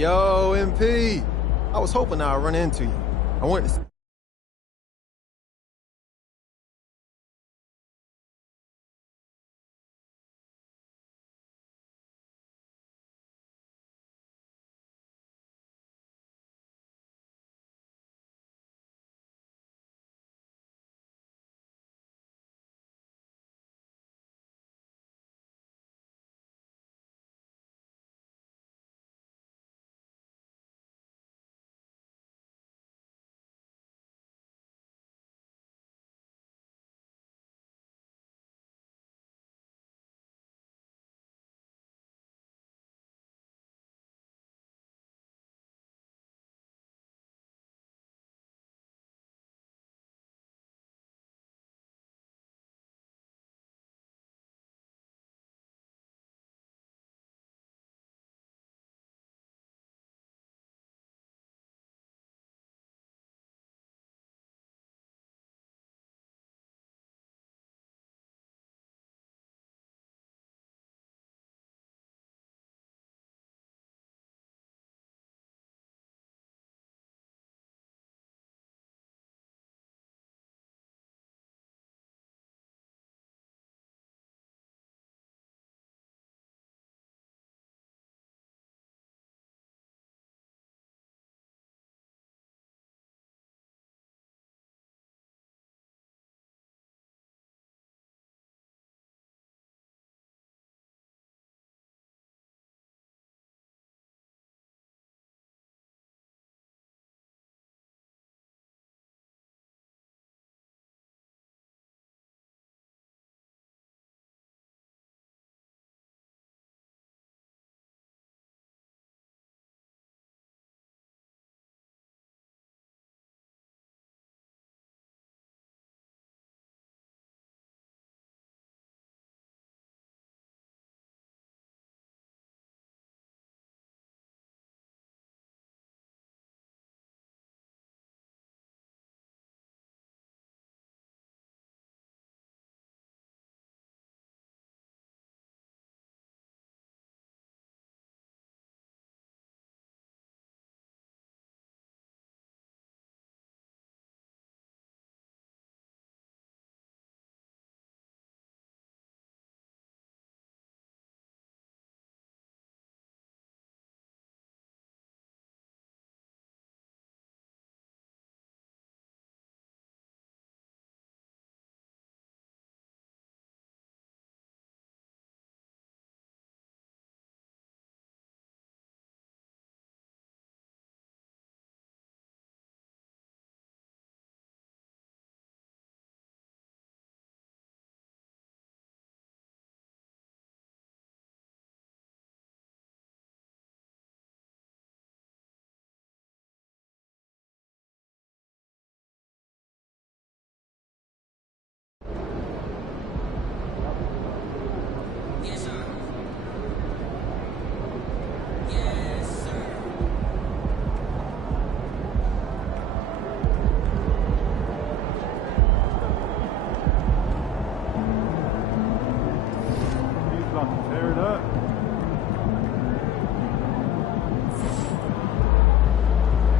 Yo, MP. I was hoping I'd run into you. I wanted to...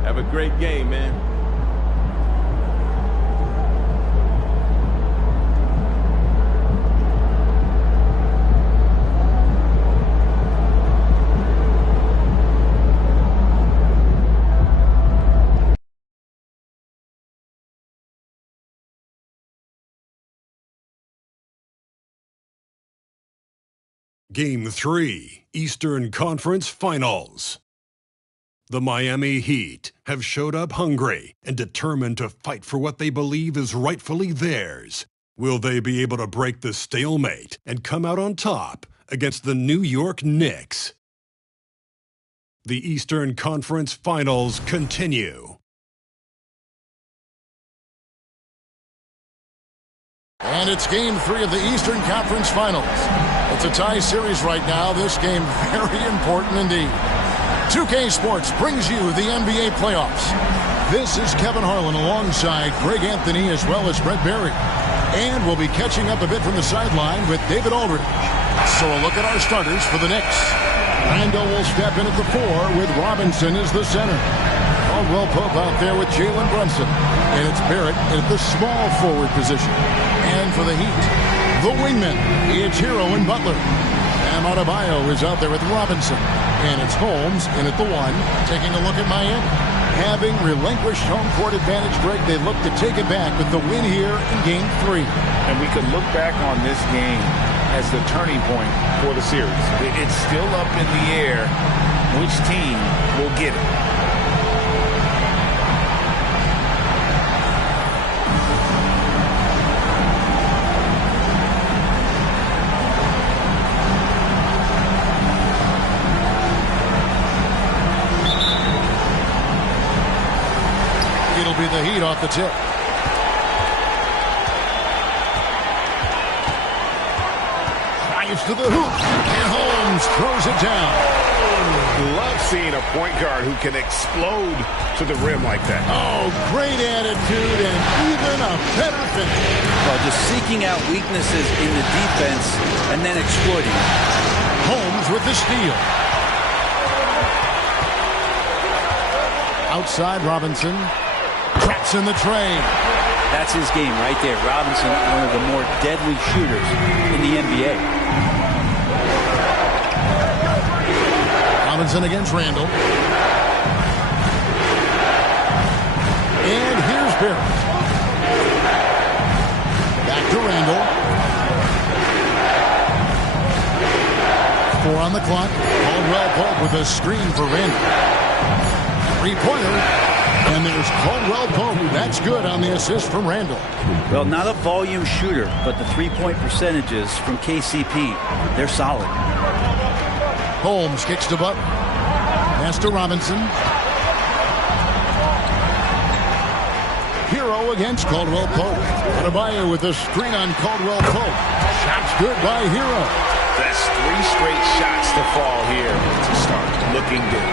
Have a great game, man. Game 3, Eastern Conference Finals. The Miami Heat have showed up hungry and determined to fight for what they believe is rightfully theirs. Will they be able to break the stalemate and come out on top against the New York Knicks? The Eastern Conference Finals continue. And it's Game 3 of the Eastern Conference Finals. It's a tie series right now. This game very important indeed. 2K Sports brings you the NBA playoffs. This is Kevin Harlan alongside Greg Anthony as well as Brett Berry. And we'll be catching up a bit from the sideline with David Aldridge. So a look at our starters for the Knicks. Randall will step in at the 4 with Robinson as the center. Caldwell Pope out there with Jalen Brunson. And it's Barrett at the small forward position. And for the Heat, the wingmen, it's Hero and Butler. Bam Adebayo is out there with Robinson. And it's Holmes in at the 1, taking a look at Miami. Having relinquished home court advantage, Greg, they look to take it back with the win here in Game 3. And we could look back on this game as the turning point for the series. It's still up in the air which team will get it. It'll be the Heat off the tip. Drives to the hoop, and Holmes throws it down. Love seeing a point guard who can explode to the rim like that. Oh, great attitude and even a better finish. Well, just seeking out weaknesses in the defense and then exploiting it. Holmes with the steal. Outside Robinson. Traps in the train. That's his game right there. Robinson, one of the more deadly shooters in the NBA. Robinson against Randall. And here's Barrett. Back to Randall. 4 on the clock. Caldwell Pope with a screen for Randall. 3-pointer. And there's Caldwell Pope. That's good on the assist from Randall. Well, not a volume shooter, but the three-point percentages from KCP, they're solid. Holmes kicks to Butler. Pass to Robinson. Hero against Caldwell Pope. Adebayo with a screen on Caldwell Pope. Shots good by Hero. That's 3 straight shots to fall here to start. Looking good.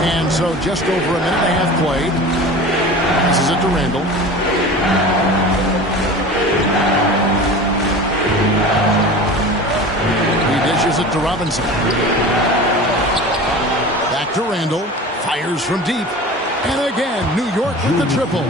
And so just over a minute and a half played. This is it to Randall. He dishes it to Robinson. Back to Randall. Fires from deep. And again, New York with the triple.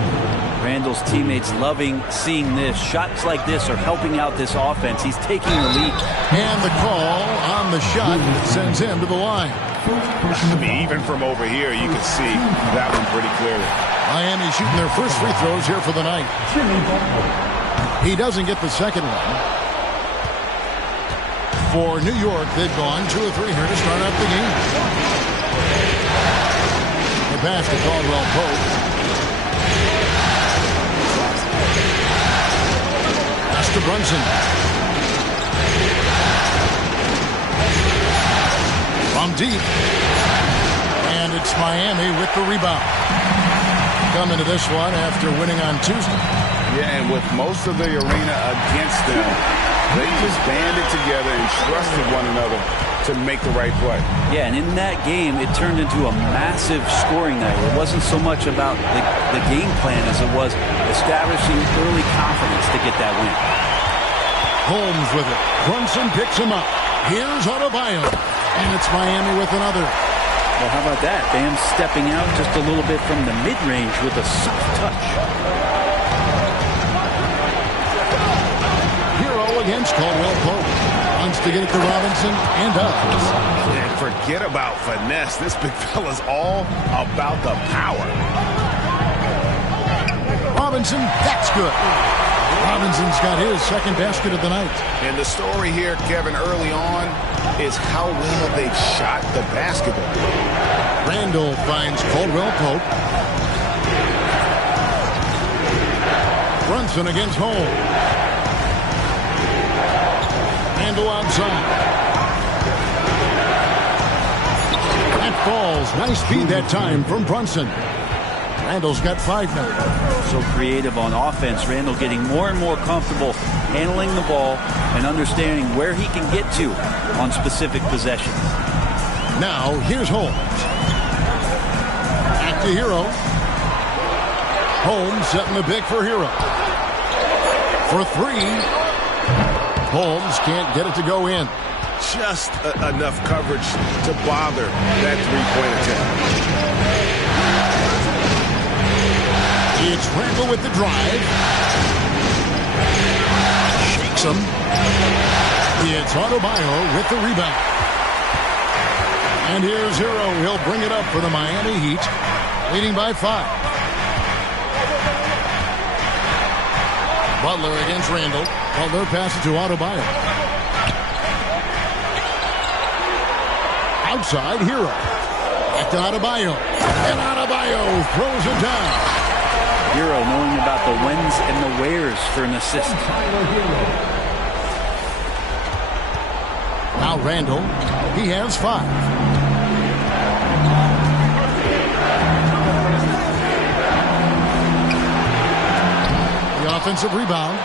Randall's teammates loving seeing this. Shots like this are helping out this offense. He's taking the lead. And the call on the shot sends him to the line. I mean, even from over here, you can see that one pretty clearly. Miami shooting their first free throws here for the night. He doesn't get the second one. For New York, they've gone 2 or 3 here to start out the game. The pass to Caldwell Pope. Pass to Brunson. From deep. And it's Miami with the rebound. Coming to this one after winning on Tuesday. Yeah, and with most of the arena against them, they just banded together and trusted one another to make the right play. Yeah, and in that game, it turned into a massive scoring night. It wasn't so much about the game plan as it was establishing early confidence to get that win. Holmes with it. Brunson picks him up. Here's Adebayo. And it's Miami with another. Well, how about that? Bam stepping out just a little bit from the mid-range with a soft touch. Hero against Caldwell Pope. Wants to get it to Robinson and does. And forget about finesse. This big fella's all about the power. Robinson, that's good. Robinson's got his second basket of the night. And the story here, Kevin, early on is how well they've shot the basketball. Randall finds Caldwell Pope. Brunson against Holmes. Randall outside. That falls. Nice feed that time from Brunson. Randall's got 5 now. So creative on offense. Randall getting more and more comfortable handling the ball and understanding where he can get to on specific possessions. Now, here's Holmes. Back to Hero. Holmes setting the pick for Hero. For 3. Holmes can't get it to go in. Just enough coverage to bother that three-point attempt. It's Randall with the drive. Shakes him. It's Adebayo with the rebound. And here's Hero. He'll bring it up for the Miami Heat, leading by 5. Butler against Randall. Butler passes to Adebayo. Outside, Hero. Back to Adebayo. And Adebayo throws it down. Hero knowing about the whens and the wheres for an assist. Now Randall. He has 5. The offensive rebound.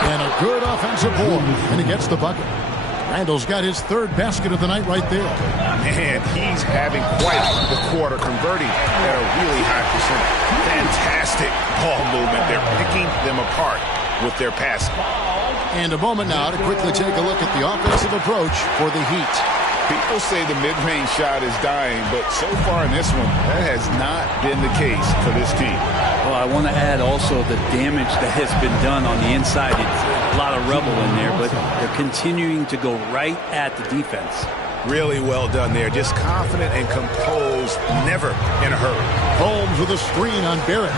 And a good offensive board. And he gets the bucket. Randall's got his 3rd basket of the night right there. Man, he's having quite the quarter, converting at a really high percentage. Fantastic ball movement. They're picking them apart with their passing. And a moment now to quickly take a look at the offensive approach for the Heat. People say the mid-range shot is dying, but so far in this one, that has not been the case for this team. Well, I want to add also the damage that has been done on the inside. It's a lot of rubble in there, but they're continuing to go right at the defense. Really well done there. Just confident and composed, never in a hurry. Holmes with a screen on Barrett.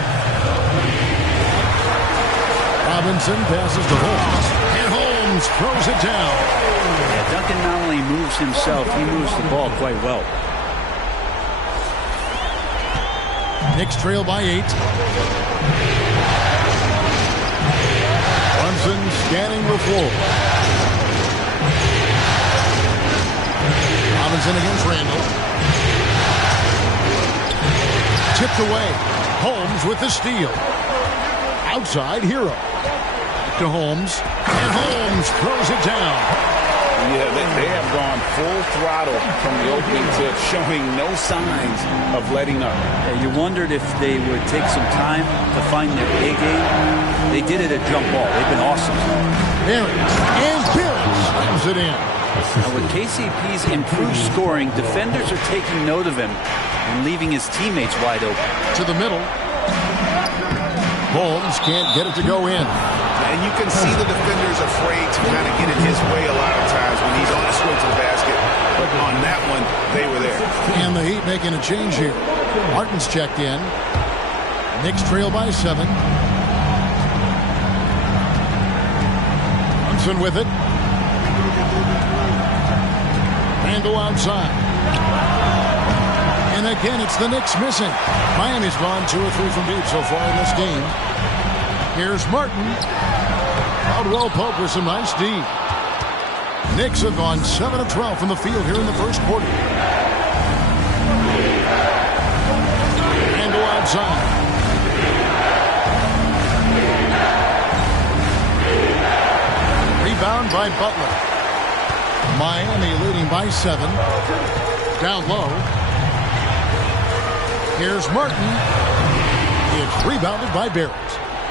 Robinson passes to Holmes. And Holmes throws it down. Yeah, Duncan not only moves himself, he moves the ball quite well. Knicks trail by 8. Brunson scanning the floor. Robinson against Randall. Tipped away. Holmes with the steal. Outside, Hero. To Holmes. And Holmes throws it down. Yeah, they have gone full throttle from the opening tip, showing no signs of letting up. Yeah, you wondered if they would take some time to find their A game. They did it at jump ball. They've been awesome. Barrett. And Barrett slams it in. Now with KCP's improved scoring, defenders are taking note of him and leaving his teammates wide open. To the middle. Holmes can't get it to go in. And you can see the defenders afraid to kind of get in his way a lot of times when he's on his way to the basket. But on that one, they were there. And the Heat making a change here. Martin's checked in. Knicks trail by 7. Brunson with it. Randall outside. And again, it's the Knicks missing. Miami's gone 2 or 3 from deep so far in this game. Here's Martin. Caldwell Pope with some nice D. Knicks have gone 7 of 12 from the field here in the first quarter. Randall outside. Rebound by Butler. Miami leading by 7. Down low. Here's Martin. It's rebounded by Barrett.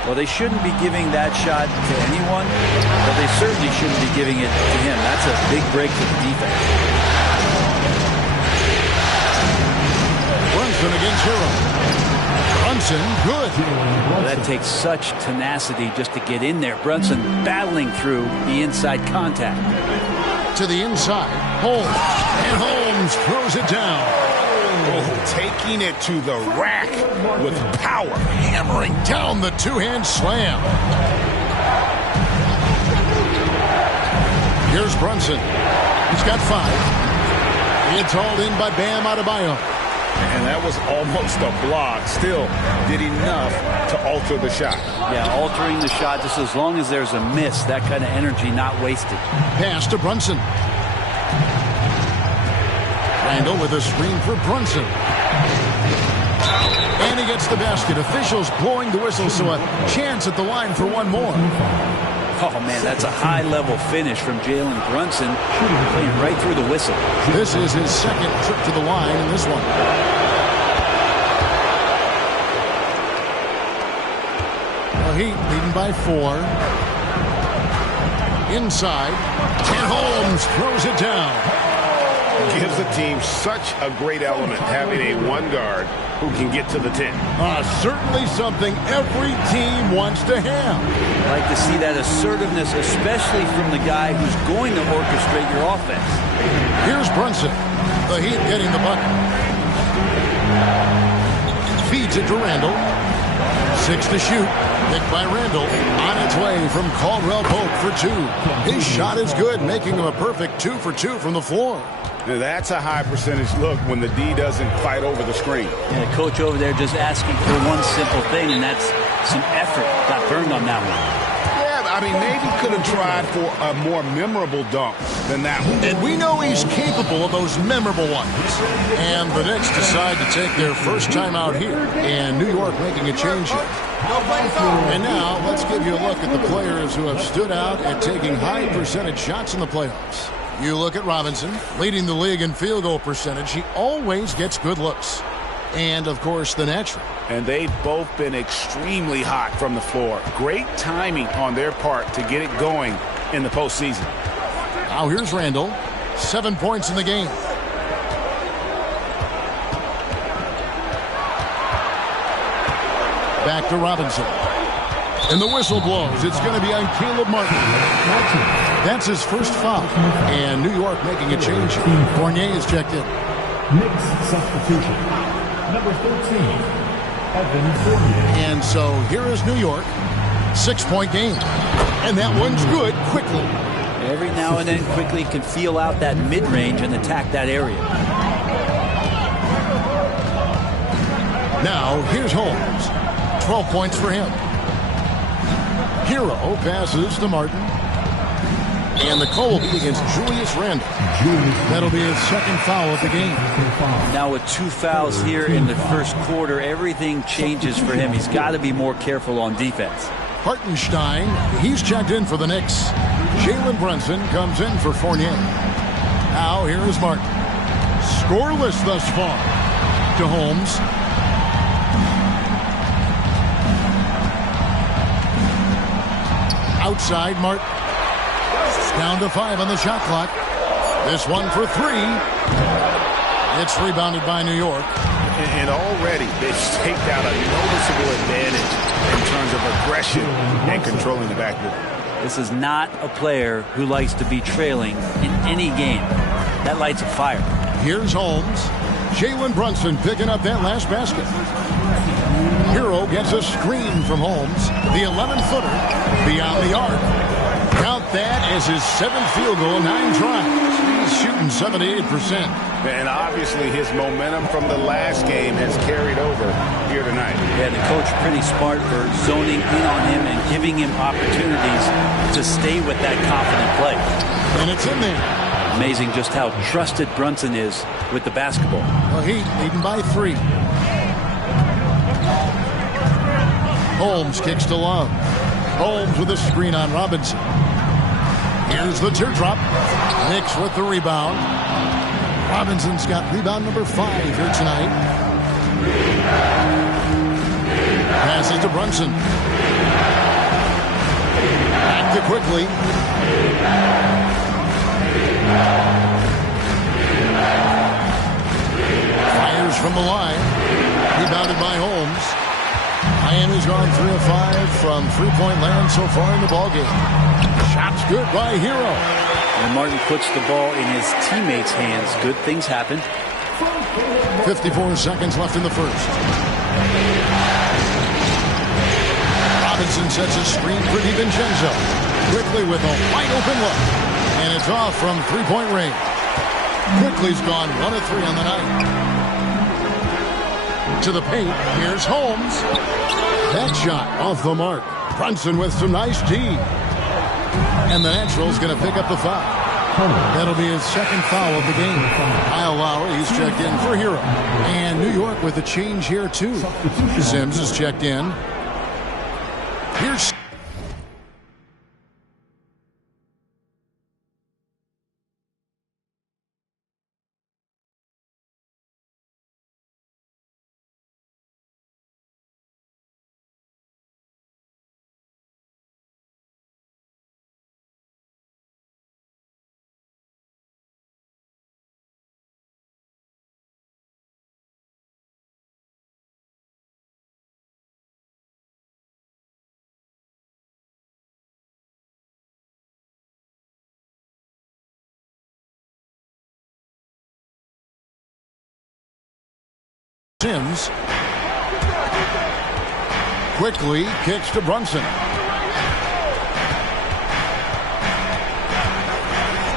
Well, they shouldn't be giving that shot to anyone, but they certainly shouldn't be giving it to him. That's a big break for the defense. Brunson against Hero. Brunson, good. Well, that takes such tenacity just to get in there. Brunson battling through the inside contact. To the inside. Holmes. And Holmes throws it down. Oh, taking it to the rack with power. Hammering down the two-hand slam. Here's Brunson. He's got 5. It's hauled in by Bam Adebayo. And that was almost a block. Still did enough to alter the shot. Yeah, altering the shot just as long as there's a miss. That kind of energy not wasted. Pass to Brunson. Randall with a screen for Brunson. And he gets the basket. Officials blowing the whistle, so a chance at the line for one more. Oh, man, that's a high-level finish from Jalen Brunson, playing right through the whistle. This is his second trip to the line in this one. The Heat leading by 4. Inside, and Holmes throws it down. Gives the team such a great element having a one guard who can get to the 10. Certainly something every team wants to have. I like to see that assertiveness, especially from the guy who's going to orchestrate your offense. Here's Brunson. The Heat getting the bucket. Feeds it to Randall. 6 to shoot. Picked by Randall. On its way from Caldwell Pope for 2. His shot is good, making him a perfect 2 for 2 from the floor. Now that's a high percentage look when the D doesn't fight over the screen. And the coach over there just asking for one simple thing, and that's some effort. Got burned on that one. Yeah, I mean, maybe could have tried for a more memorable dunk than that one. And we know he's capable of those memorable ones. And the Knicks decide to take their first time out here, and New York making a change here. And now let's give you a look at the players who have stood out at taking high percentage shots in the playoffs. You look at Robinson, leading the league in field goal percentage. He always gets good looks. And, of course, the natural. And they've both been extremely hot from the floor. Great timing on their part to get it going in the postseason. Now here's Randall. 7 points in the game. Back to Robinson. And the whistle blows. It's going to be on Caleb Martin. That's his first foul. And New York making a change. Fournier is checked in. Knicks substitution. Number 13, Evan Fournier. And so here is New York. 6-point game. And that one's good quickly. Every now and then quickly can feel out that mid-range and attack that area. Now here's Holmes. 12 points for him. Hero passes to Martin. And the call will be against Julius Randle. That'll be his second foul of the game. Now with 2 fouls here in the first quarter, everything changes for him. He's got to be more careful on defense. Hartenstein, he's checked in for the Knicks. Jalen Brunson comes in for Fournier. Now here is Martin. Scoreless thus far. To Holmes. Outside, Martin. Down to 5 on the shot clock. This one for 3. It's rebounded by New York. And already they've staked out a noticeable advantage in terms of aggression and controlling the backboard. This is not a player who likes to be trailing in any game. That lights a fire. Here's Holmes. Jalen Brunson picking up that last basket. Hero gets a screen from Holmes. The 11-footer beyond the arc. Count that as his 7th field goal, 9 tries. He's shooting 78%. And obviously his momentum from the last game has carried over here tonight. Yeah, the coach pretty smart for zoning in on him and giving him opportunities to stay with that confident play. And it's in there. Amazing just how trusted Brunson is with the basketball. Well, Heat leading by 3. Holmes kicks to Love. Holmes with a screen on Robinson. Here's the teardrop. Knicks with the rebound. Robinson's got rebound number 5 here tonight. Passes to Brunson. Back to Quickly. Fires from the line. Rebounded by Holmes. Miami's gone 3 of 5 from three-point land so far in the ballgame. Shot's good by Hero. When Martin puts the ball in his teammates' hands, good things happen. 54 seconds left in the first. Robinson sets a screen for DiVincenzo. Quickly with a wide-open look. And it's off from three-point range. Quickly's gone 1 of 3 on the night. To the paint, here's Holmes. That shot off the mark. Brunson with some nice D. And the Natural's going to pick up the foul. That'll be his second foul of the game. Kyle Lowry, he's checked in for Hero. And New York with a change here, too. Sims is checked in. Here's Sims. Quickly kicks to Brunson.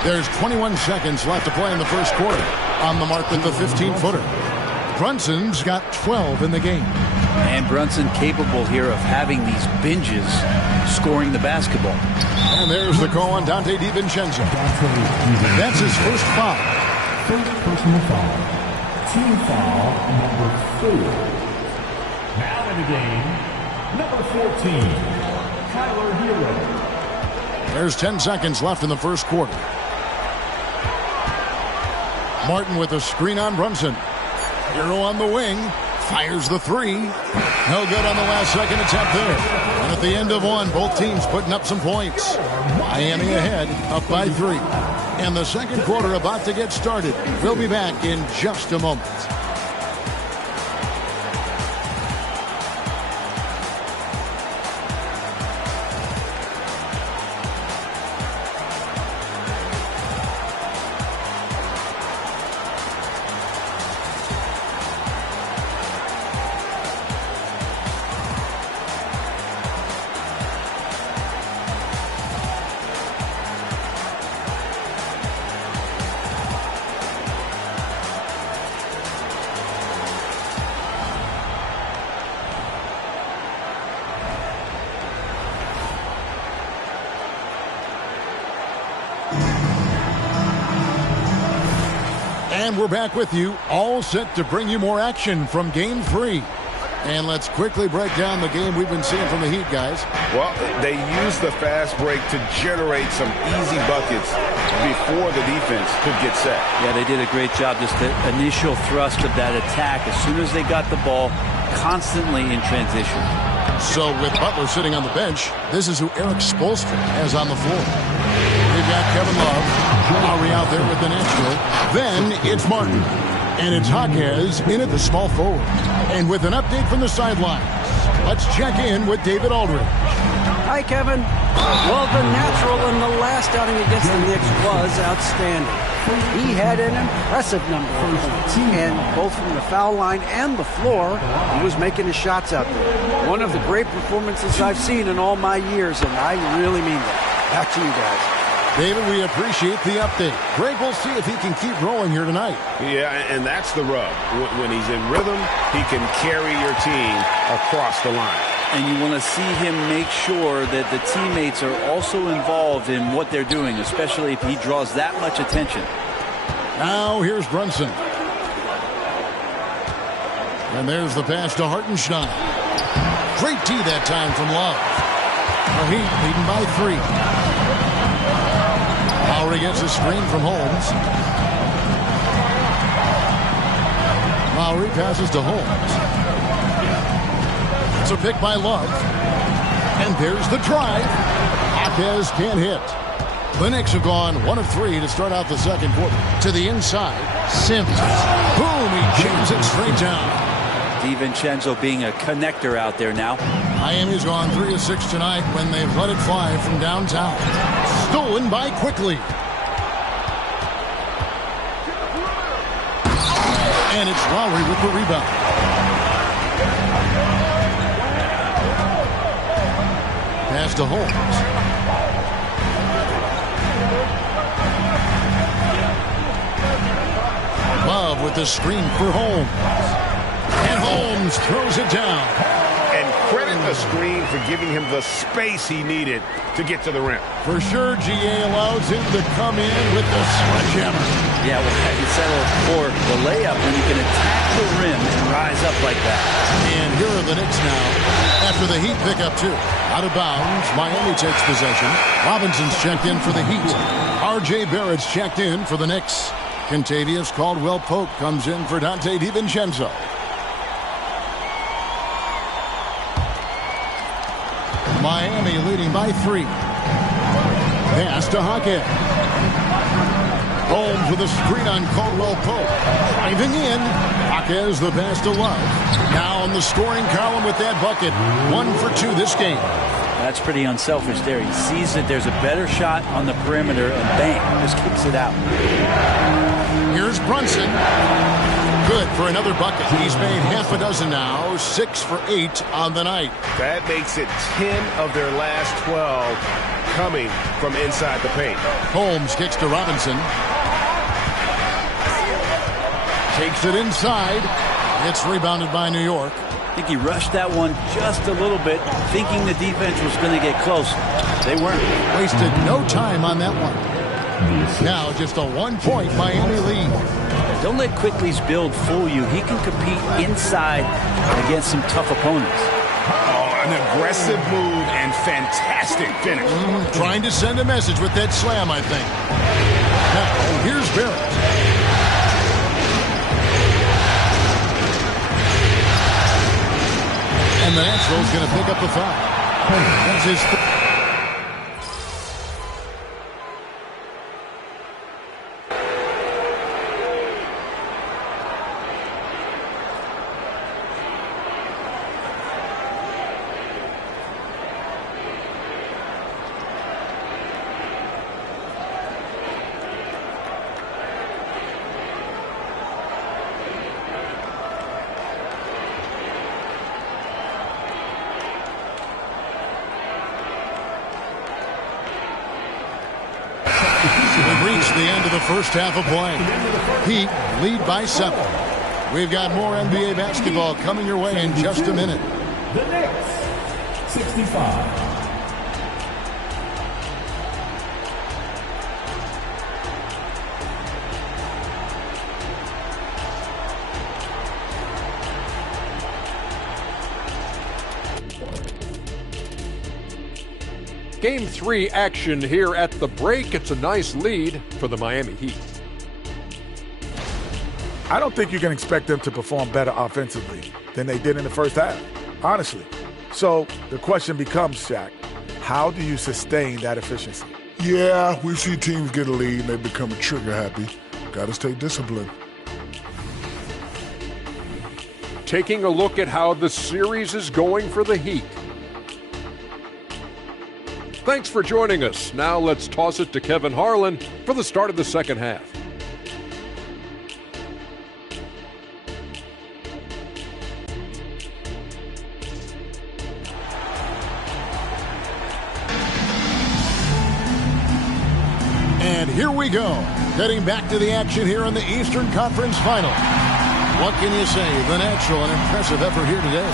There's 21 seconds left to play in the first quarter. On the mark with the 15-footer. Brunson's got 12 in the game. And Brunson capable here of having these binges scoring the basketball. And there's the call on Dante DiVincenzo. That's his first foul. First personal foul. Team foul number 4. Now in the game, number 14, Tyler Hero. There's 10 seconds left in the first quarter. Martin with a screen on Brunson. Hero on the wing. Fires the three. No good on the last second attempt there. And at the end of one, both teams putting up some points. Miami ahead, up by 3. And the second quarter about to get started. We'll be back in just a moment. And we're back with you, all set to bring you more action from Game 3. And let's quickly break down the game we've been seeing from the Heat, guys. Well, they used the fast break to generate some easy buckets before the defense could get set. Yeah, they did a great job. Just the initial thrust of that attack, as soon as they got the ball, constantly in transition. So with Butler sitting on the bench, this is who Eric Spoelstra has on the floor. They've got Kevin Love, Lowry out there with the Nashville. Then it's Martin. And it's Jaquez in at the small forward. And with an update from the sidelines, let's check in with David Aldridge. Hi, Kevin. Well, the natural in the last outing against the Knicks was outstanding. He had an impressive number of points, and both from the foul line and the floor, he was making his shots out there. One of the great performances I've seen in all my years, and I really mean that. Back to you guys. David, we appreciate the update. Greg, we'll see if he can keep rolling here tonight. Yeah, and that's the rub. When he's in rhythm, he can carry your team across the line. And you want to see him make sure that the teammates are also involved in what they're doing, especially if he draws that much attention. Now here's Brunson. And there's the pass to Hartenstein. Great D that time from Love. The Heat leading by 3. Lowry gets a screen from Holmes. Lowry passes to Holmes. It's a pick by Love. And there's the drive. Jaquez can't hit. The Knicks have gone 1 of 3 to start out the second quarter. To the inside, Sims. Boom, he jams it straight down. DiVincenzo being a connector out there now. Miami's gone 3 of 6 tonight when they've let it fly from downtown. Stolen by Quickly. And it's Lowry with the rebound. Pass to Holmes. Love with the screen for Holmes. And Holmes throws it down. And credit the screen for giving him the space he needed to get to the rim. For sure, GA allows him to come in with the sledgehammer. Yeah, well, you settle for the layup when you can attack the rim and rise up like that. And here are the Knicks now. After the Heat pick up 2. Out of bounds, Miami takes possession. Robinson's checked in for the Heat. R.J. Barrett's checked in for the Knicks. Kentavious Caldwell-Pope comes in for Dante DiVincenzo. Miami leading by 3. Pass to Jaquez. Holmes with a screen on Caldwell-Pope. Driving in. Jaquez the pass to Love. Now on the scoring column with that bucket. 1 for 2 this game. That's pretty unselfish there. He sees that there's a better shot on the perimeter and bang, just kicks it out. Here's Brunson. good for another bucket. He's made half a dozen now, 6 for 8 on the night. That makes it 10 of their last 12 coming from inside the paint. Holmes kicks to Robinson. Takes it inside. It's rebounded by New York. I think he rushed that one just a little bit, thinking the defense was going to get close. They weren't. Wasted no time on that one. Now just a 1-point Miami lead. Don't let Quickly's build fool you. He can compete inside against some tough opponents. Oh, an aggressive move and fantastic finish. Trying to send a message with that slam, I think. Now, here's Barrett. And the Nationals going to pick up the foul. That's his We've reached the end of the first half of play. Heat lead by 7. We've got more NBA basketball coming your way in just a minute. The Knicks, 65. Game 3 action here at the break. It's a nice lead for the Miami Heat. I don't think you can expect them to perform better offensively than they did in the first half, honestly. So the question becomes, Shaq, how do you sustain that efficiency? Yeah, we see teams get a lead and they become trigger happy. Got to stay disciplined. Taking a look at how the series is going for the Heat. Thanks for joining us. Now let's toss it to Kevin Harlan for the start of the second half. And here we go. Getting back to the action here in the Eastern Conference Final. What can you say? The Natural, an impressive effort here today.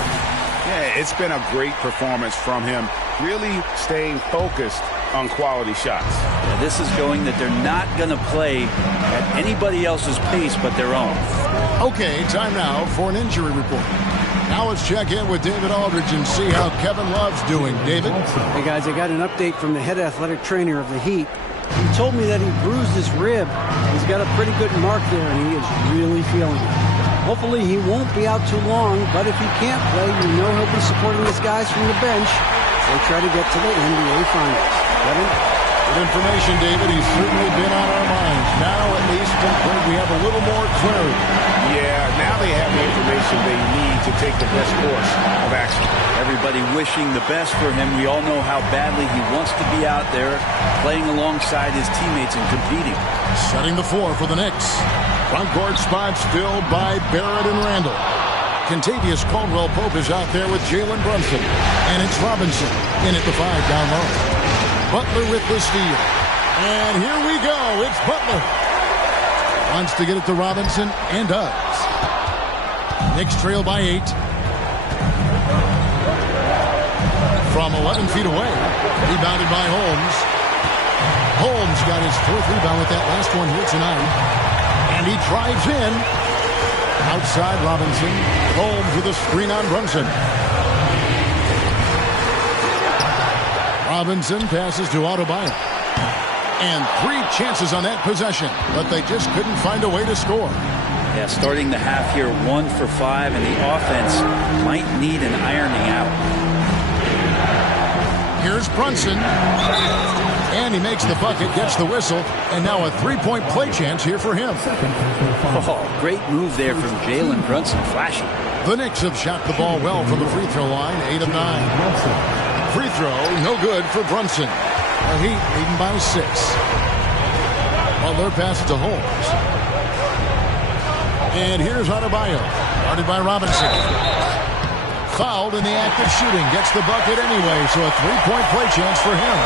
Yeah, it's been a great performance from him. Really staying focused on quality shots. Yeah, this is showing that they're not going to play at anybody else's pace but their own. Okay, time now for an injury report. Now let's check in with David Aldridge and see how Kevin Love's doing. David? Hey, guys, I got an update from the head athletic trainer of the Heat. He told me that he bruised his rib. He's got a pretty good mark there, and he is really feeling it. Hopefully he won't be out too long, but if he can't play, you know he'll be supporting his guys from the bench. They try to get to the NBA Finals. Kevin? Good information, David. He's certainly been on our minds. Now, at least, we have a little more clarity. Yeah, now they have the information they need to take the best course of action. Everybody wishing the best for him. We all know how badly he wants to be out there playing alongside his teammates and competing. Setting the floor for the Knicks. Front court spots filled by Barrett and Randall. Contavious Caldwell-Pope is out there with Jalen Brunson. And it's Robinson in at the 5 down low. Butler with the steal. And here we go. It's Butler. Wants to get it to Robinson and does. Knicks trail by 8. From 11 feet away. Rebounded by Holmes. Holmes got his 4th rebound with that last one here tonight. And he drives in. Outside Robinson. Holmes with a screen on Brunson. Robinson passes to Adebayo. And 3 chances on that possession, but they just couldn't find a way to score. Yeah, starting the half here 1 for 5, and the offense might need an ironing out. Here's Brunson. And he makes the bucket, gets the whistle, and now a 3-point play chance here for him. Oh, great move there from Jalen Brunson. Flashy. The Knicks have shot the ball well from the free throw line, 8 of 9. Free throw, no good for Brunson. The Heat leading by 6. Butler passes to Holmes. And here's Adebayo, guarded by Robinson. Fouled in the act of shooting. Gets the bucket anyway, so a three-point play chance for him.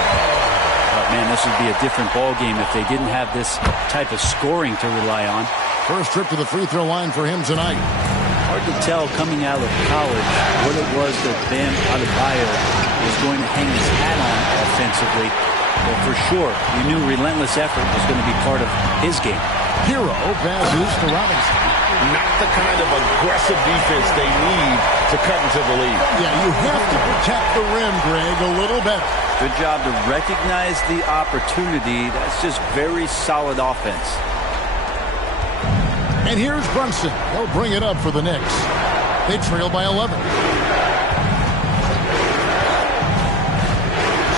Man, this would be a different ball game if they didn't have this type of scoring to rely on. First trip to the free throw line for him tonight. Hard to tell coming out of college what it was that Bam Adebayo was going to hang his hat on offensively. But for sure, you knew relentless effort was going to be part of his game. Hero passes to Robinson. Not the kind of aggressive defense they need to cut into the lead. Yeah, you have to protect the rim, Greg, a little better. Good job to recognize the opportunity. That's just very solid offense. And here's Brunson. He'll bring it up for the Knicks. They trail by 11.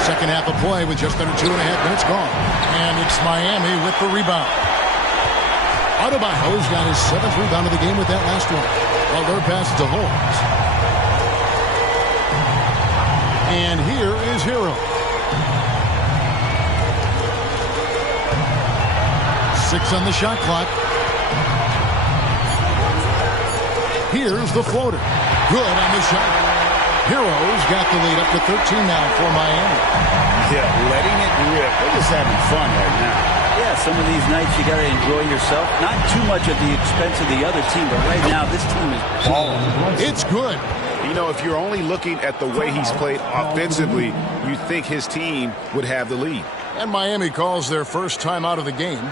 Second half of play with just under 2.5 minutes gone. And it's Miami with the rebound. Adebayo's got his 7th rebound of the game with that last one. Butler passes to Holmes. And here is Hero. 6 on the shot clock. Here's the floater. Good on the shot. Hero's got the lead up to 13 now for Miami. Yeah, letting it rip. They're just having fun right now. Yeah, some of these nights you got to enjoy yourself. Not too much at the expense of the other team, but right now this team is balling. It's good. You know, if you're only looking at the way he's played offensively, you think his team would have the lead. And Miami calls their first time out of the game.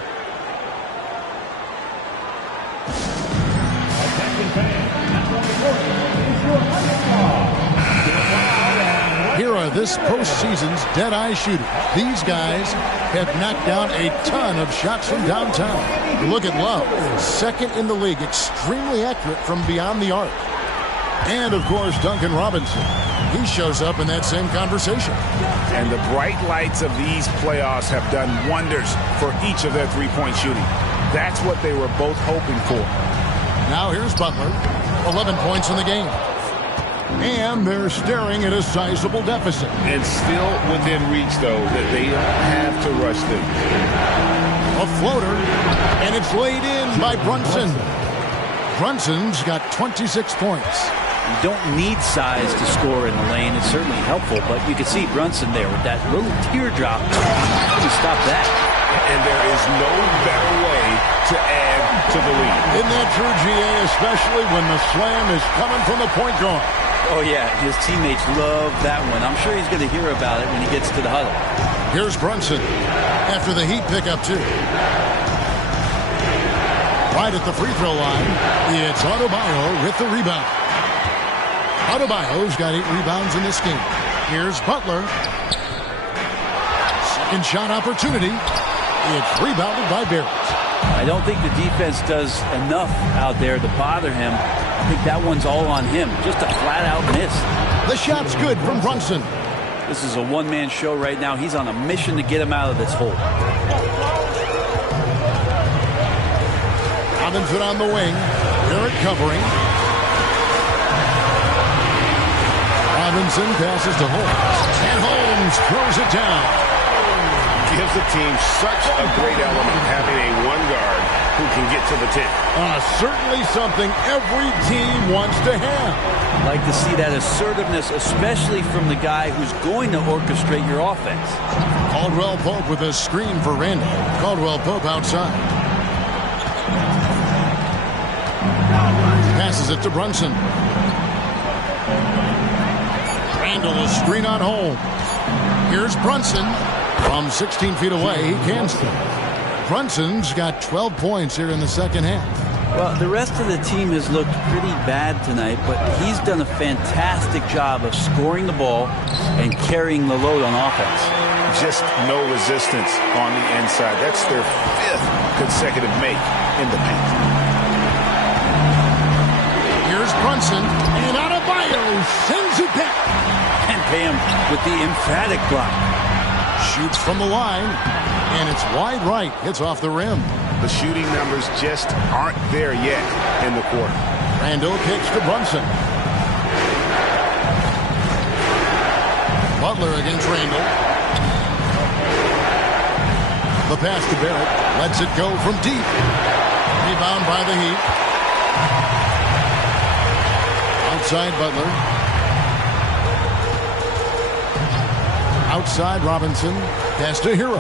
Here are this postseason's dead-eye shooters. These guys have knocked down a ton of shots from downtown. Look at Love, 2nd in the league, extremely accurate from beyond the arc. And, of course, Duncan Robinson. He shows up in that same conversation. And the bright lights of these playoffs have done wonders for each of their three-point shooting. That's what they were both hoping for. Now here's Butler, 11 points in the game. And they're staring at a sizable deficit. And still within reach, though, that they don't have to rush them. A floater, and it's laid in by Brunson. Brunson's got 26 points. You don't need size to score in the lane. It's certainly helpful, but you can see Brunson there with that little teardrop. How do you stop that? And there is no better way to add to the lead. Isn't that true, GA, especially when the slam is coming from the point guard? Oh, yeah, his teammates love that one. I'm sure he's going to hear about it when he gets to the huddle. Here's Brunson after the Heat pick up 2. Right at the free throw line, it's Adebayo with the rebound. Adebayo's got 8 rebounds in this game. Here's Butler. Second shot opportunity. It's rebounded by Barrett. I don't think the defense does enough out there to bother him. I think that one's all on him. Just a flat-out miss. The shot's good from Brunson. This is a one-man show right now. He's on a mission to get him out of this hole. Robinson on the wing. Barrett covering. Robinson passes to Holmes. And Holmes throws it down. Gives the team such a great element having a one guard who can get to the 10. Certainly something every team wants to have. Like to see that assertiveness, especially from the guy who's going to orchestrate your offense. Caldwell Pope with a screen for Randall. Caldwell Pope outside. Passes it to Brunson. Randall, a screen on Holmes. Here's Brunson. From 16 feet away, he can score. Brunson's got 12 points here in the second half. Well, the rest of the team has looked pretty bad tonight, but he's done a fantastic job of scoring the ball and carrying the load on offense. Just no resistance on the inside. That's their 5th consecutive make in the paint. Here's Brunson, and Adebayo sends it back. And Bam with the emphatic block. Shoots from the line, and it's wide right. It's off the rim. The shooting numbers just aren't there yet in the quarter. Randall kicks to Brunson. Butler against Randall. The pass to Barrett. Lets it go from deep. Rebound by the Heat. Outside Butler. Outside Robinson. Pass to Hero.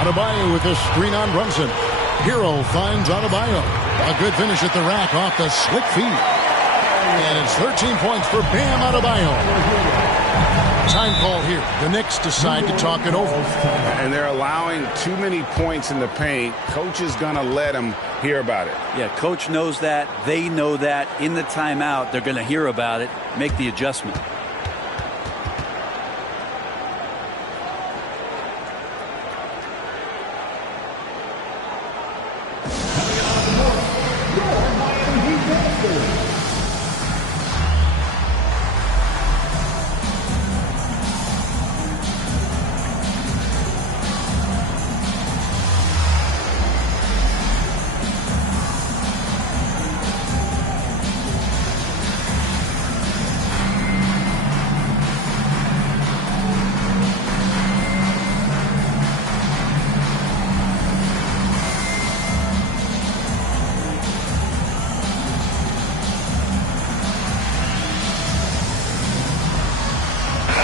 Adebayo with a screen on Brunson. Hero finds Adebayo. A good finish at the rack off the slick feet. And it's 13 points for Bam Adebayo. Time call here. The Knicks decide to talk it over. And they're allowing too many points in the paint. Coach is going to let them hear about it. Yeah, coach knows that. They know that. In the timeout, they're going to hear about it, make the adjustment.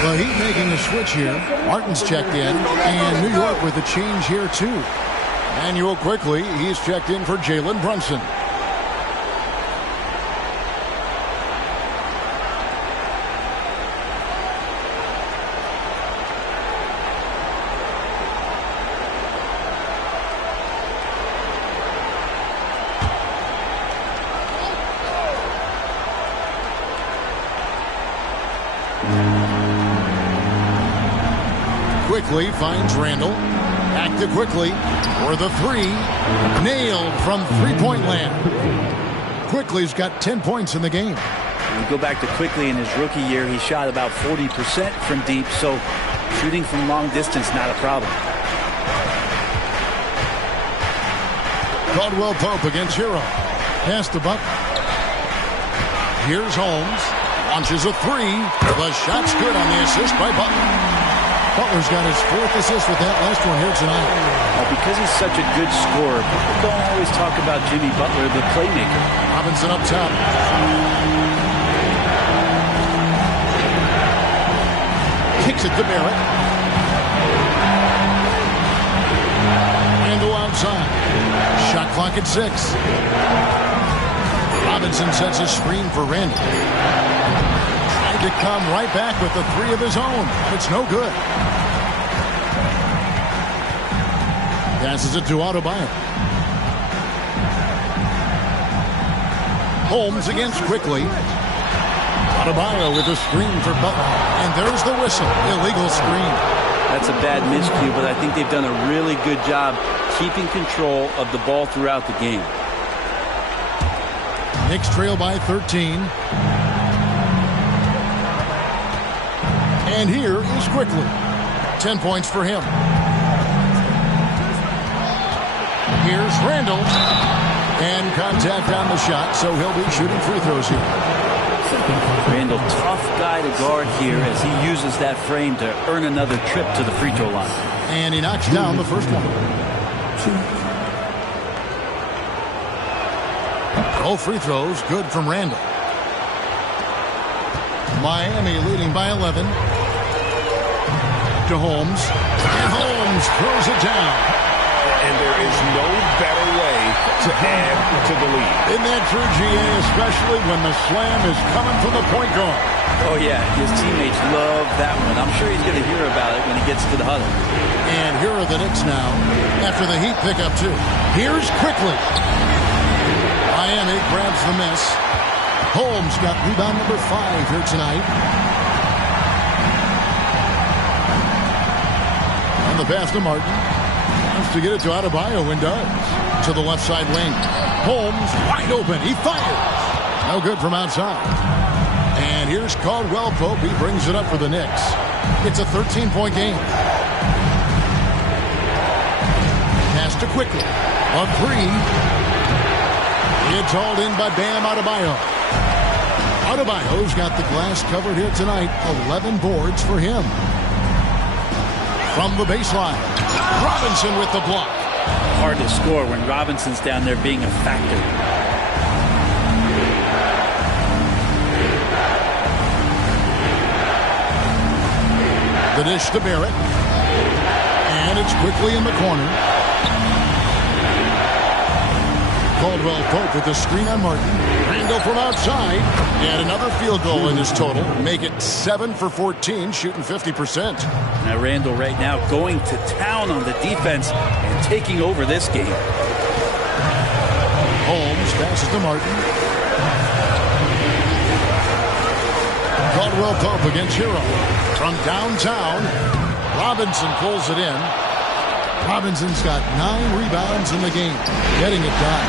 The Heat making a switch here. Martin's checked in, and New York with a change here too. Manuel quickly, he's checked in for Jalen Brunson. Quickly finds Randall. Back to Quickly for the three. Nailed from three-point land. Quickly's got 10 points in the game. We go back to Quickly in his rookie year. He shot about 40% from deep, so shooting from long distance, not a problem. Caldwell Pope against Hero. Pass to Butler. Here's Holmes. Launches a three. The shot's good on the assist by Butler. Butler's got his fourth assist with that last one here tonight. Because he's such a good scorer, people don't always talk about Jimmy Butler, the playmaker. Robinson up top. Kicks it to Barrett. Randall outside. Shot clock at 6. Robinson sets a screen for Randall. To come right back with the three of his own. It's no good. Passes it to Adebayo. Holmes against Quickly. Adebayo with a screen for Butler. And there's the whistle. Illegal screen. That's a bad miscue, but I think they've done a really good job keeping control of the ball throughout the game. Knicks trail by 13. And here is Quickly. 10 points for him. Here's Randall. And contact on the shot, so he'll be shooting free throws here. Randall, tough guy to guard here as he uses that frame to earn another trip to the free throw line. And he knocks down the first one. All free throws good from Randall. Miami leading by 11. To Holmes. And Holmes throws it down. And there is no better way to add to the lead. Isn't that true, GA, especially when the slam is coming from the point guard? Oh, yeah. His teammates love that one. I'm sure he's going to hear about it when he gets to the huddle. And here are the Knicks now after the Heat pick up 2. Here's Quickly. Miami grabs the miss. Holmes got rebound number 5 here tonight. On the pass to Martin. Wants to get it to Adebayo and does. To the left side wing. Holmes wide open. He fires. No good from outside. And here's Caldwell Pope. He brings it up for the Knicks. It's a 13-point game. Pass to Quickly. A 3. It's hauled in by Bam Adebayo. Adebayo's got the glass covered here tonight. 11 boards for him. From the baseline. Robinson with the block. Hard to score when Robinson's down there being a factor. The dish to Barrett. And it's quickly in the corner. Caldwell Pope with the screen on Martin. Randall from outside. And another field goal in his total. Make it 7 for 14, shooting 50%. Now Randall right now going to town on the defense and taking over this game. Holmes passes to Martin. Caldwell Pope against Hero. From downtown, Robinson pulls it in. Robinson's got 9 rebounds in the game, getting it done.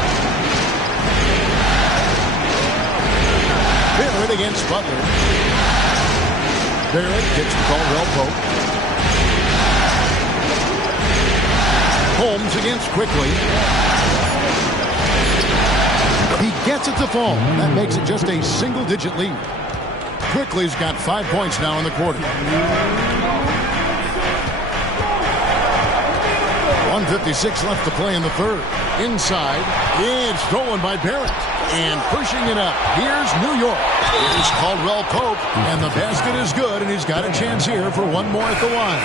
Barrett against Butler. Barrett gets to Caldwell Pope. Holmes against Quickly. He gets it to fall. That makes it just a single-digit lead. Quickly's got 5 points now in the quarter. 1:56 left to play in the third. Inside, it's stolen by Barrett. And pushing it up, here's New York. Here's Caldwell Pope, and the basket is good, and he's got a chance here for one more at the line.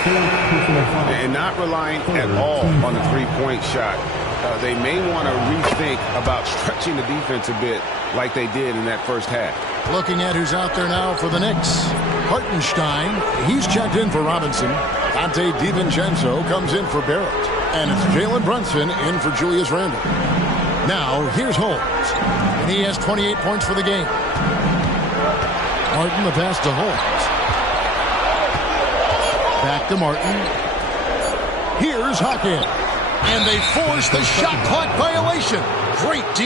And not relying at all on the three-point shot. They may want to rethink about stretching the defense a bit like they did in that first half. Looking at who's out there now for the Knicks. Hartenstein, he's checked in for Robinson. Dante DiVincenzo comes in for Barrett. And it's Jalen Brunson in for Julius Randle. Now, here's Holmes. And he has 28 points for the game. Martin, the pass to Holmes. Back to Martin. Here's Hawkins. And they force the shot clock violation. Great D.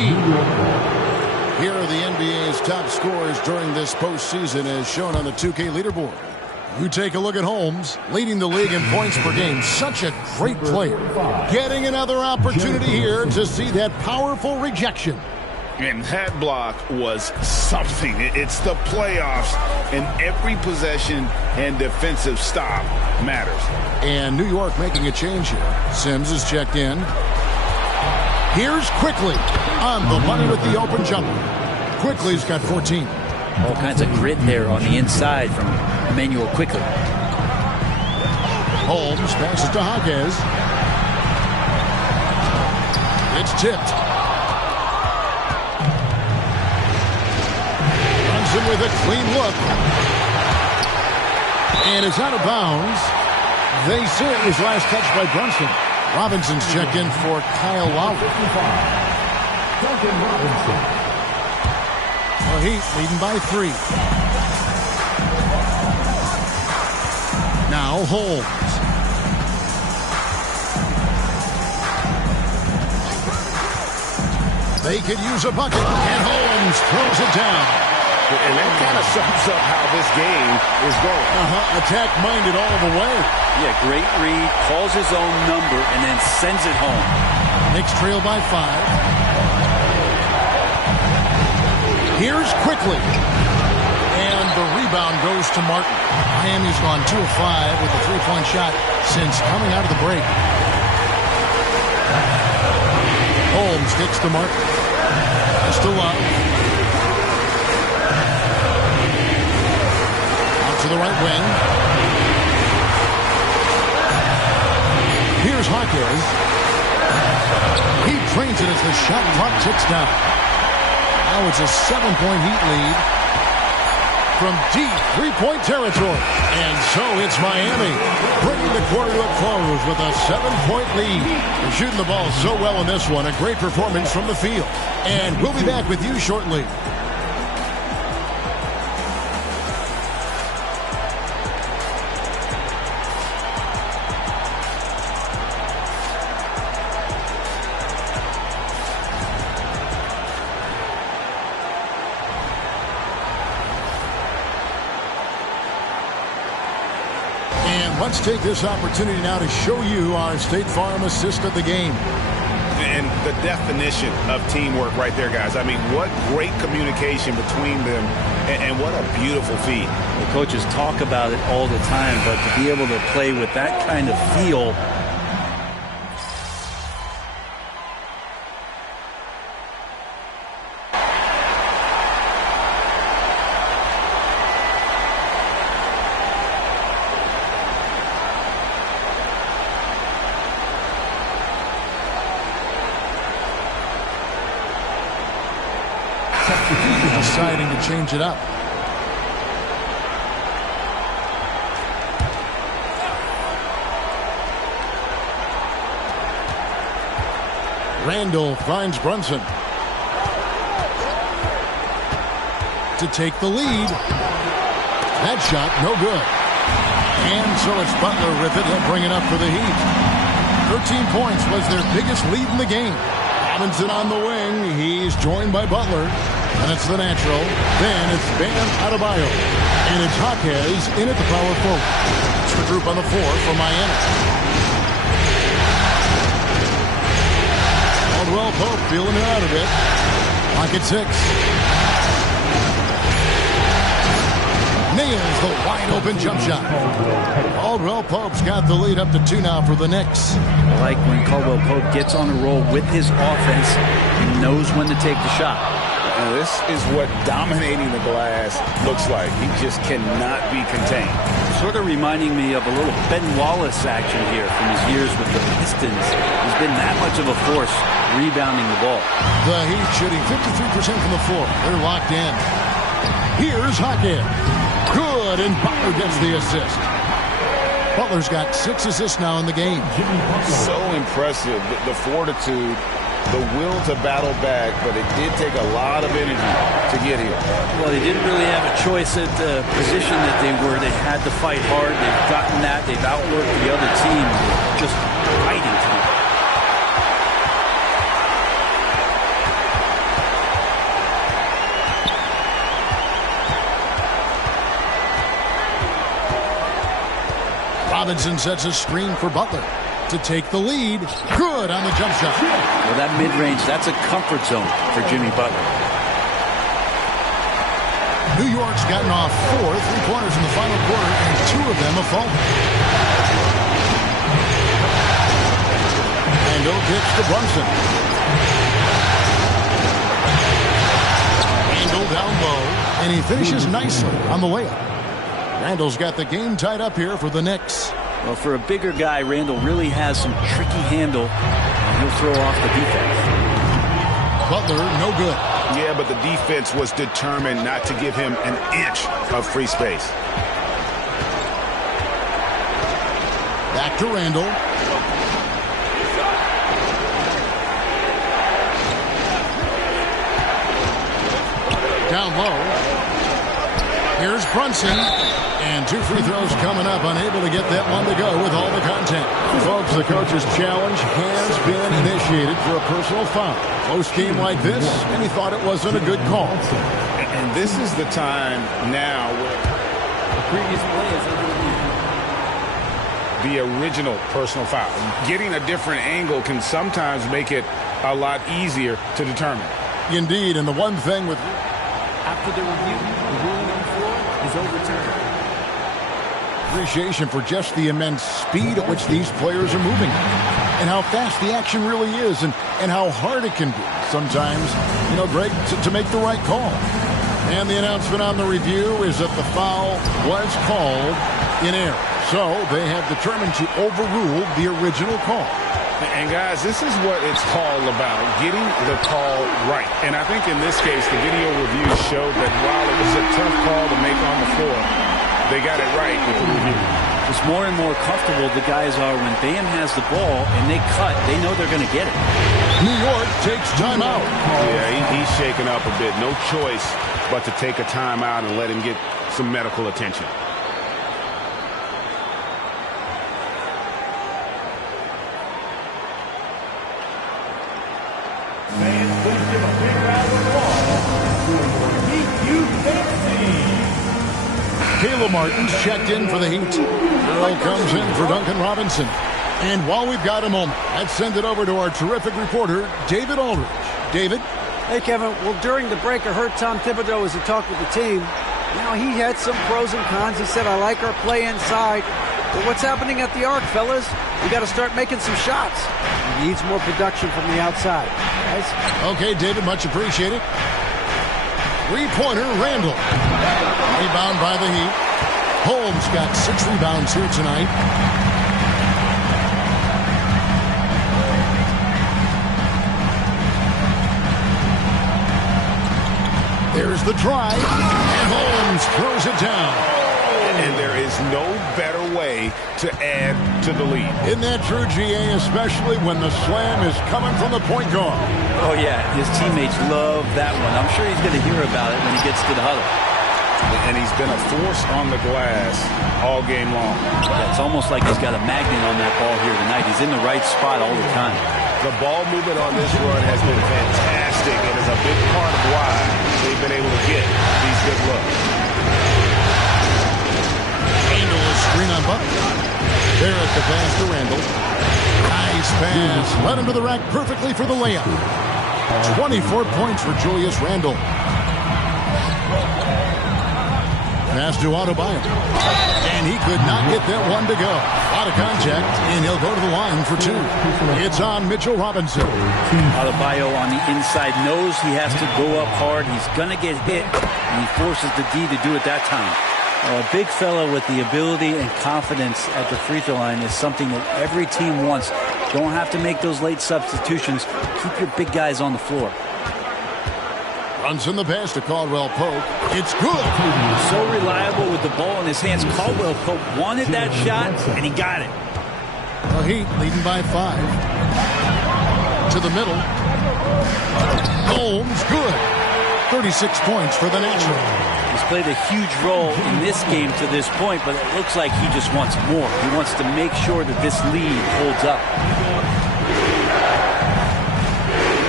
Here are the NBA's top scorers during this postseason as shown on the 2K leaderboard. You take a look at Holmes, leading the league in points per game. Such a great player. Getting another opportunity here to see that powerful rejection. And that block was something. It's the playoffs, and every possession and defensive stop matters. And New York making a change here. Sims is checked in. Here's Quickly on the money with the open jumper. Quickly's got 14. All kinds of grit there on the inside from Emmanuel Quickly. Holmes passes to Hawkins. It's tipped. Brunson with a clean look. And it's out of bounds. They say it was last touched by Brunson. Robinson's checked in for Kyle Lowry. Duncan Robinson. The Heat leading by 3. Now Holmes. They could use a bucket, and Holmes throws it down. And that kind of sums up how this game is going. Attack-minded all the way. Yeah, great read, calls his own number, and then sends it home. Knicks trail by 5. Here's Quickly. And the rebound goes to Martin. Miami's gone 2 of 5 with a three-point shot since coming out of the break. Holmes gets to Martin. Pass to Love. Out to the right wing. Here's Hawkins. He trains it as the shot clock ticks down. Now it's a 7-point Heat lead from deep three-point territory. And so it's Miami bringing the quarter to a close with a 7-point lead. They're shooting the ball so well in this one. A great performance from the field. And we'll be back with you shortly. Let's take this opportunity now to show you our State Farm assist of the game. And the definition of teamwork right there, guys. I mean, what great communication between them, and what a beautiful feat. The coaches talk about it all the time, but to be able to play with that kind of feel Deciding to change it up. Randall finds Brunson to take the lead. That shot, no good. And so it's Butler with it. He'll bring it up for the Heat. 13 points was their biggest lead in the game. Robinson on the wing. He's joined by Butler. And it's the natural. Then it's Bam Adebayo. And it's Jaquez in at the power forward. It's the group on the floor for Miami. Caldwell Pope feeling it out a bit. Clock at 6. Nails the wide-open jump shot. Caldwell Pope's got the lead up to 2 now for the Knicks. I like when Caldwell Pope gets on a roll with his offense. He knows when to take the shot. And this is what dominating the glass looks like. He just cannot be contained. Sort of reminding me of a little Ben Wallace action here from his years with the Pistons. He's been that much of a force rebounding the ball. The Heat shooting 53% from the floor. They're locked in. Here's Jaquez. Good, and Butler gets the assist. Butler's got 6 assists now in the game. So impressive, the fortitude, the will to battle back, but it did take a lot of energy to get here. Well, they didn't really have a choice at the position that they were. They had to fight hard. They've gotten that. They've outworked the other team. Just fighting to them. Robinson sets a screen for Butler to take the lead. Good on the jump shot. Well, that mid-range, that's a comfort zone for Jimmy Butler. New York's gotten off 4 3-pointers in the final quarter, and 2 of them have fallen. Randall kicks to Brunson. Randall down low, and he finishes nicely on the layup. Randall's got the game tied up here for the Knicks. Well, for a bigger guy, Randall really has some tricky handle, and he'll throw off the defense. Butler, no good. Yeah, but the defense was determined not to give him an inch of free space. Back to Randall. Down low. Here's Brunson. And 2 free throws coming up, unable to get that one to go with all the content. Folks, the coach's challenge has been initiated for a personal foul. Close game like this, and he thought it wasn't a good call. And this is the time now where the previous play is under the original personal foul. Getting a different angle can sometimes make it a lot easier to determine. Indeed, and the one thing with... After the review, the ruling on the floor is overturned. Appreciation for just the immense speed at which these players are moving and how fast the action really is and how hard it can be sometimes, you know, Greg, to make the right call. And the announcement on the review is that the foul was called in error. So they have determined to overrule the original call. And guys, this is what it's all about, getting the call right. And I think in this case, the video review showed that while it was a tough call to make on the floor, they got it right with the review. It's more and more comfortable the guys are when Bam has the ball and they cut, they know they're going to get it. New York takes timeout. Yeah, he's shaking up a bit. No choice but to take a timeout and let him get some medical attention. Caleb Martin's checked in for the Heat. Earl comes in for Duncan Robinson. And while we've got a moment, let's send it over to our terrific reporter, David Aldridge. David? Hey, Kevin. Well, during the break, I heard Tom Thibodeau as he talked with the team. You know, he had some pros and cons. He said, I like our play inside. But what's happening at the arc, fellas? We got to start making some shots. He needs more production from the outside. Guys? Okay, David, much appreciated. Three-pointer, Randall. Rebound by the Heat. Holmes got 6 rebounds here tonight. There's the try, and Holmes throws it down. And there is no better way to add to the lead. Isn't that true, GA, especially when the slam is coming from the point guard? Oh, yeah, his teammates love that one. I'm sure he's going to hear about it when he gets to the huddle. And he's been a force on the glass all game long. Yeah, it's almost like he's got a magnet on that ball here tonight. He's in the right spot all the time. The ball movement on this run has been fantastic and is a big part of why they've been able to get these good looks. Randall is screen on Butler. There at the pass to Randall. Nice pass. Led him to the rack perfectly for the layup. 24 points for Julius Randle. Pass to Adebayo. And he could not get that one to go. A lot of contact, and he'll go to the line for two. It's on Mitchell Robinson. Adebayo on the inside knows he has to go up hard. He's going to get hit, and he forces the D to do it that time. A big fella with the ability and confidence at the free throw line is something that every team wants. Don't have to make those late substitutions. Keep your big guys on the floor. Runs in the pass to Caldwell Pope. It's good. So reliable with the ball in his hands. Caldwell Pope wanted that shot, and he got it. The Heat leading by 5. To the middle. Holmes, good. 36 points for the Natural. He's played a huge role in this game to this point, but it looks like he just wants more. He wants to make sure that this lead holds up.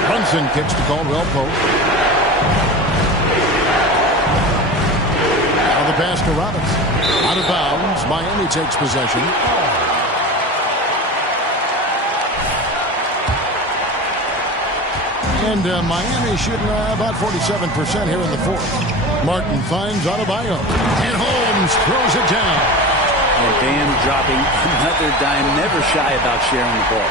Brunson kicks to Caldwell Pope. Now the pass to Robinson. Out of bounds. Miami takes possession. And Miami shooting about 47% here in the fourth. Martin finds Adebayo. And Holmes throws it down. And Bam dropping another dime. Never shy about sharing the ball.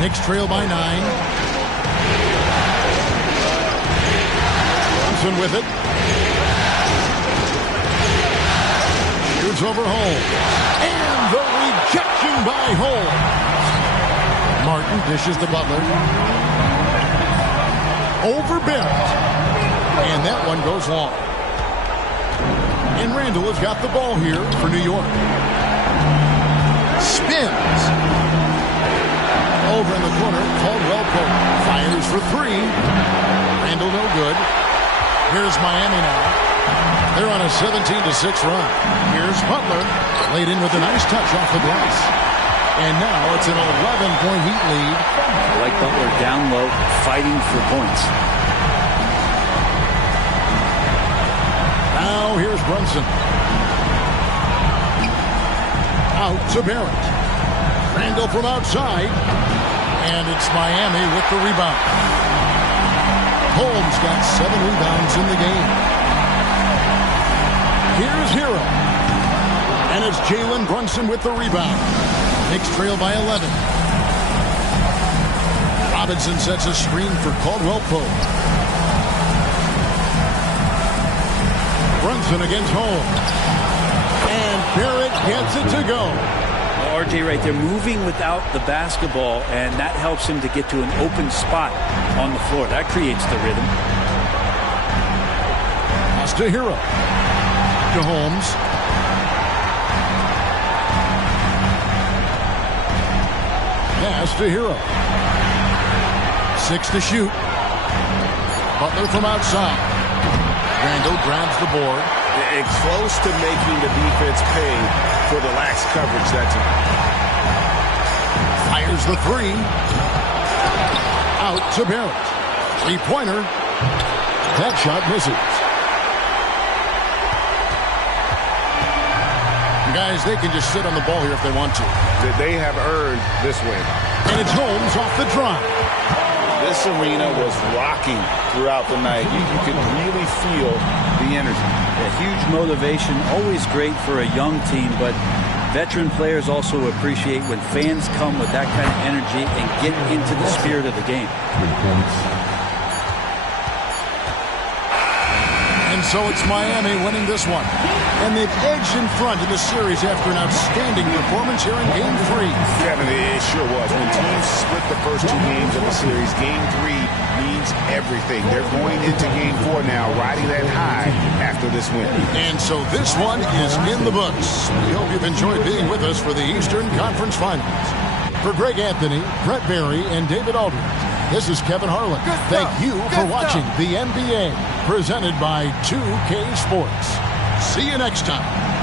Knicks trail by 9. Johnson with it. Shoots over Holmes. And the rejection by Holmes. Martin dishes to Butler. Over Barrett. And that one goes long. And Randall has got the ball here for New York. Spins. Over in the corner, Caldwell Pope fires for 3. Randall no good. Here's Miami now. They're on a 17-6 run. Here's Butler, laid in with a nice touch off the glass. And now it's an 11-point Heat lead. I like Butler down low, fighting for points. Now here's Brunson. Out to Barrett. Randall from outside. And it's Miami with the rebound. Holmes got 7 rebounds in the game. Here's Hero. And it's Jalen Brunson with the rebound. Knicks trail by 11. Robinson sets a screen for Caldwell Pope. Brunson against Holmes. And Barrett gets it to go. RJ right there moving without the basketball, and that helps him to get to an open spot on the floor. That creates the rhythm. Pass to Hero. To Holmes. Pass to Hero. 6 to shoot. Butler from outside. Randall grabs the board. It's close to making the defense pay for the lax coverage that time. Fires the 3. Out to Barrett. 3-pointer. That shot misses. Guys, they can just sit on the ball here if they want to. They have earned this win. And it's Holmes off the drive. This arena was rocking throughout the night. You could really feel the energy. A huge motivation, always great for a young team, but veteran players also appreciate when fans come with that kind of energy and get into the spirit of the game. And So it's Miami winning this one. And they've edged in front in the series after an outstanding performance here in Game 3. Kevin, it sure was. When teams split the first 2 games of the series, Game 3 means everything. They're going into Game 4 now, riding that high after this win. And so this one is in the books. We hope you've enjoyed being with us for the Eastern Conference Finals. For Greg Anthony, Brett Barry, and David Aldridge, this is Kevin Harlan. Thank you for watching the NBA, presented by 2K Sports. See you next time.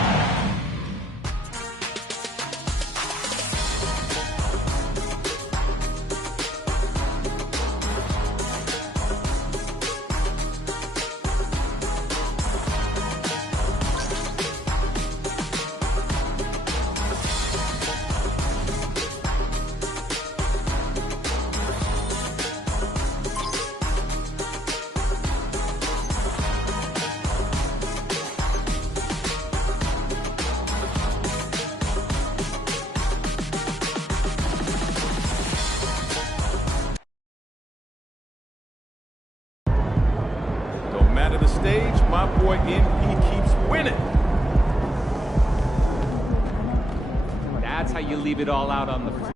Matter the stage, my boy MP keeps winning. That's how you leave it all out on the